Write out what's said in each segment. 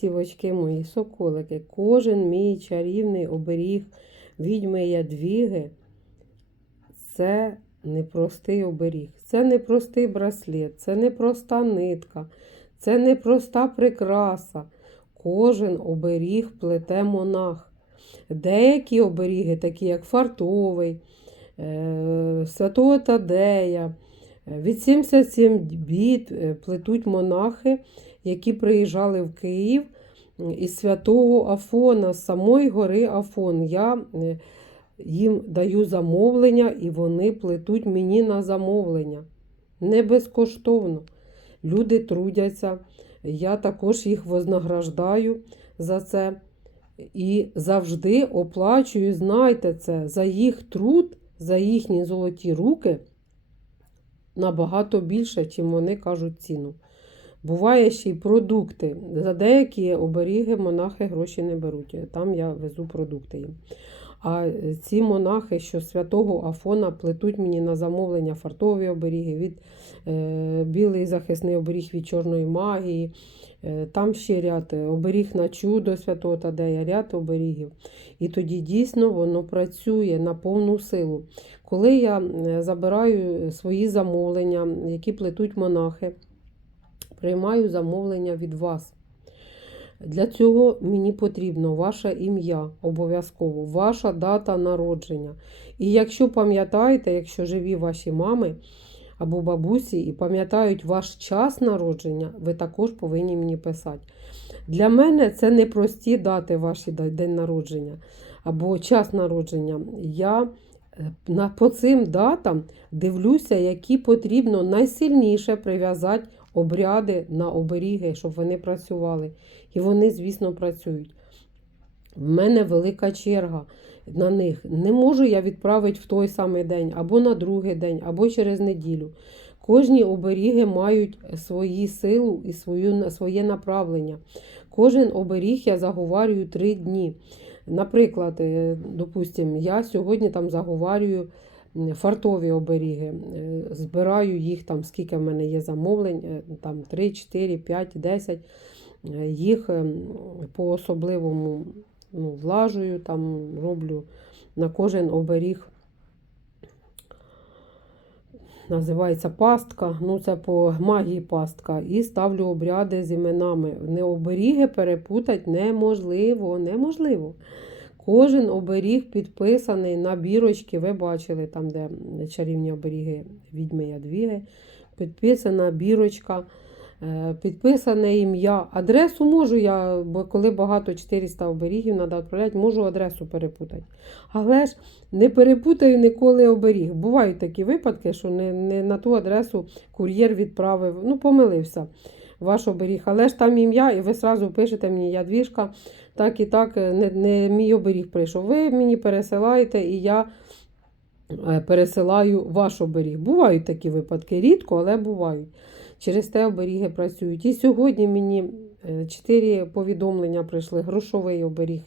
Сівочки мої, соколики, кожен мій чарівний оберіг відьми Ядвіги це непростий оберіг, це непростий браслет, це непроста нитка, це непроста прикраса. Кожен оберіг плете монах. Деякі оберіги, такі як фартовий, е, святого Тадея, е, від 77 бід е, плетуть монахи, які приїжджали в Київ із святого Афона, з самої гори Афон. Я е, їм даю замовлення, і вони плетуть мені на замовлення. Не безкоштовно. Люди трудяться. Я також їх вознаграждаю за це. І завжди оплачую, знайте це, за їх труд, за їхні золоті руки набагато більше, чим вони кажуть ціну. Буває ще й продукти. За деякі оберіги монахи гроші не беруть. Там я везу продукти їм. А ці монахи, що святого Афона плетуть мені на замовлення фартові оберіги, від е, білий захисний оберіг від чорної магії. Е, там ще ряд оберіг на чудо святого Тадея, ряд оберігів. І тоді дійсно воно працює на повну силу. Коли я е, забираю свої замовлення, які плетуть монахи, приймаю замовлення від вас. Для цього мені потрібно ваше ім'я обов'язково, ваша дата народження. І якщо пам'ятаєте, якщо живі ваші мами або бабусі і пам'ятають ваш час народження, ви також повинні мені писати. Для мене це не прості дати ваші день народження або час народження. Я е, по цим датам дивлюся, які потрібно найсильніше прив'язати обряди на оберіги, щоб вони працювали. І вони, звісно, працюють. В мене велика черга на них. Не можу я відправити в той самий день, або на другий день, або через неділю. Кожні оберіги мають свою силу і свою, своє направлення. Кожен оберіг я заговарюю три дні. Наприклад, е, допустим, я сьогодні там заговарюю фартові оберіги. Е, Збираю їх там, скільки в мене є замовлень, е, там 3, 4, 5, 10. Е, Їх ем, по особливому ну, влажую, там роблю на кожен оберіг. Називається пастка, ну це по магії пастка. І ставлю обряди з іменами. Не оберіги перепутати неможливо. неможливо. Кожен оберіг підписаний на бірочки. Ви бачили, там, де чарівні оберіги відьми Ядвіги. Підписана бірочка, е, підписане ім'я. Адресу можу я, бо коли багато 400 оберігів треба відправляти, можу адресу перепутати. Але ж не перепутаю ніколи оберіг. Бувають такі випадки, що не, не на ту адресу кур'єр відправив, ну, помилився ваш оберіг. Але ж там ім'я, і ви одразу пишете мені ядвіжка, так і так, не, не мій оберіг прийшов. Ви мені пересилаєте, і я е, пересилаю ваш оберіг. Бувають такі випадки, рідко, але бувають. Через те оберіги працюють. І сьогодні мені е, чотири повідомлення прийшли, грошовий оберіг,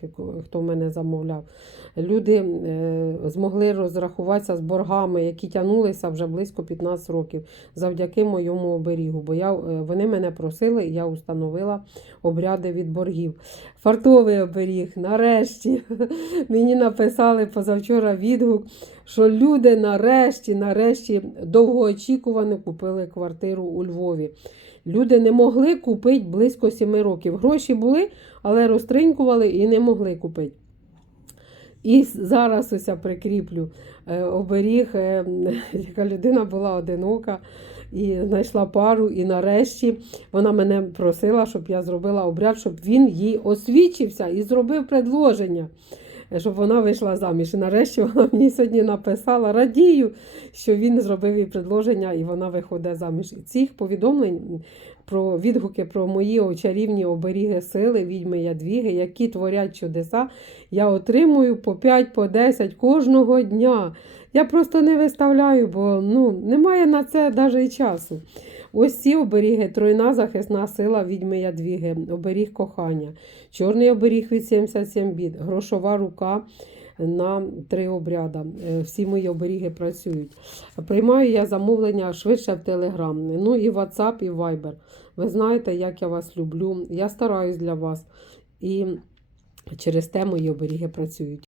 хто мене замовляв. Люди е, змогли розрахуватися з боргами, які тягнулися вже близько 15 років завдяки моєму оберігу. Бо я, е, вони мене просили, я установила обряди від боргів. Фартовий оберіг, нарешті мені написали позавчора відгук, що люди нарешті, нарешті довгоочікувано купили квартиру у Львові. Люди не могли купити близько 7 років. Гроші були, але розтринькували і не могли купити. І зараз ось я прикріплю е, оберіг, е, яка людина була одинока і знайшла пару. І нарешті вона мене просила, щоб я зробила обряд, щоб він їй освічився і зробив предложення, щоб вона вийшла заміж. І нарешті вона мені сьогодні написала, радію, що він зробив їй предложення і вона виходить заміж. І цих повідомлень про відгуки про мої чарівні оберіги сили, відьми Ядвіги, які творять чудеса, я отримую по 5 по 10 кожного дня. Я просто не виставляю, бо ну, немає на це навіть часу. Ось ці оберіги, тройна захисна сила відьми Ядвіги, оберіг кохання, чорний оберіг від 77 біт, грошова рука. на три обряда. Е, Всі мої оберіги працюють. Приймаю я замовлення швидше в Телеграм, ну і WhatsApp, і Viber. Ви знаєте, як я вас люблю. Я стараюсь для вас. І через те мої оберіги працюють.